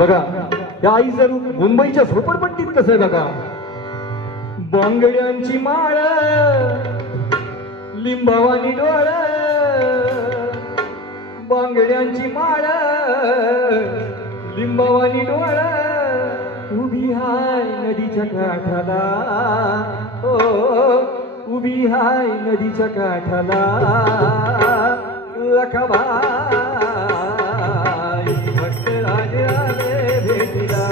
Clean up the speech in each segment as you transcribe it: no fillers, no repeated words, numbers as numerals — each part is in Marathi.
बघा या आईचं रूप मुंबईच्या झोपडपट्टीत कसं आहे बघा. बांगड्यांची माळ लिंबावानी डोळ, बांगड्यांची माळ लिंबावानी डोळ, उभी हाय नदीच्या काठाला, ओ उभी हाय नदीच्या काठाला. लखाबाई भट्टराज आले भेटीला,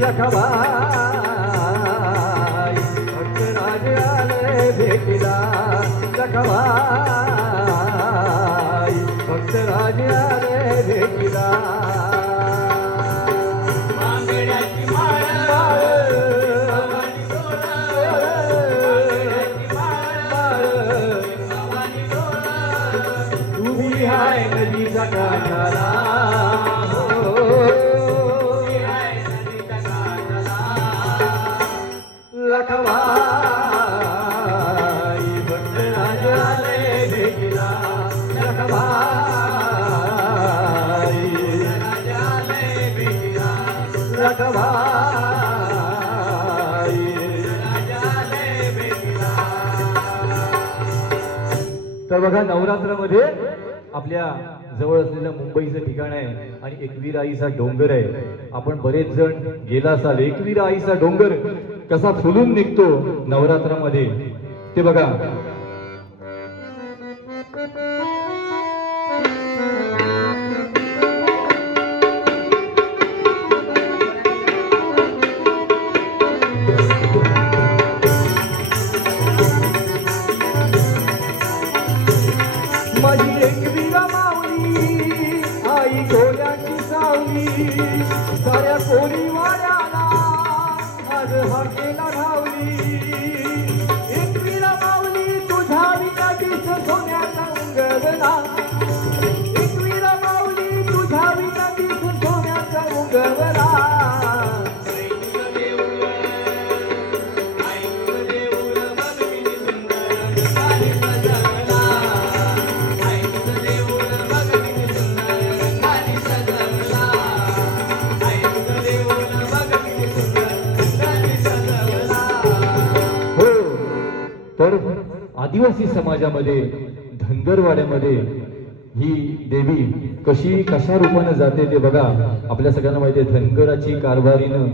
लखाबाई भट्टराज आले भेटीला, लखाबाई भट्टराज आले भेटीला. नदीच्या काठाला, लखाबाई भट्टराज आले भेटीला, लखाबाई आले भेटीला, लखाबाई आले भेटीला. तर बघा नवरात्रामध्ये आपल्या जवळ असलेलं मुंबईचं ठिकाण आहे आणि एकवीरा आईचा डोंगर आहे. आपण बरेच जण गेला असाल. एकवीरा आईचा डोंगर कसा फुलून निघतो नवरात्रामध्ये ते बघा. माझी एकवीरा माऊली आई डोळ्याची सावली, साऱ्या कोणी वाड्याला आज हाकेला धावली. एकवीरा माऊली तुझ्या विना दिस सोन्याचा उंगवला, एकवीरा माऊली तुझ्या विना दिस सोन्याचा उंगवला. तर आदिवासी समाजामध्ये धनगरवाड्यामध्ये ही देवी कशा रूपाने जाते ते बघा. आपल्या सगळ्यांना माहिती आहे धनगराची कारभारीनं,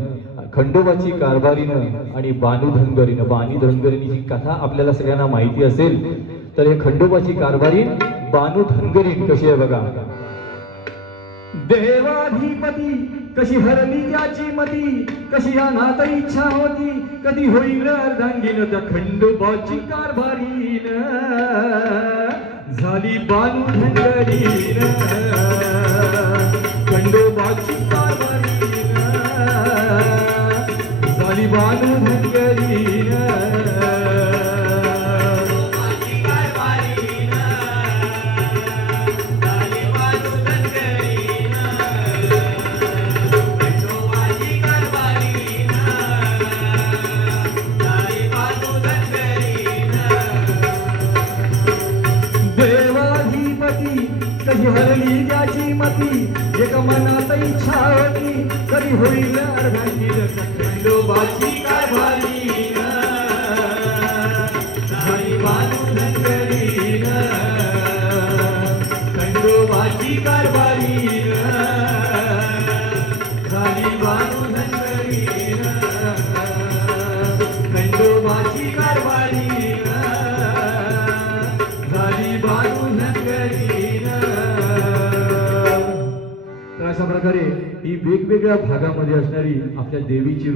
खंडोबाची कारभारीनं आणि बानू धनगरीनं, बानी धनगरीनी ही कथा आपल्याला सगळ्यांना माहिती असेल. तर हे खंडोबाची कारभारीन बानू धनगरीन कशी आहे बघा. देवाधिपती कशी हरली त्याची मती, कशी अनाथ इच्छा होती, कधी होईल अर्धांगीन त्या खंडोबाची कारभारीन. झाली बानू धनगरीन, खंडोबाची कारभारीन, झाली बानू धनगरीन. कशी हरली त्याची मती, एका मनात इच्छा होती, कधी होईल अर्धांगीन खंडोबाची कारभारीन. झाली बानू धनगरीन, खंडोबाची कारभारीन, झाली बानू धनगरीन, खंडोबाची कारभारीन, झाली बानू धनगरीन. अशा प्रकारे ही वेगवेगळ्या भागामध्ये असणारी आपल्या देवीची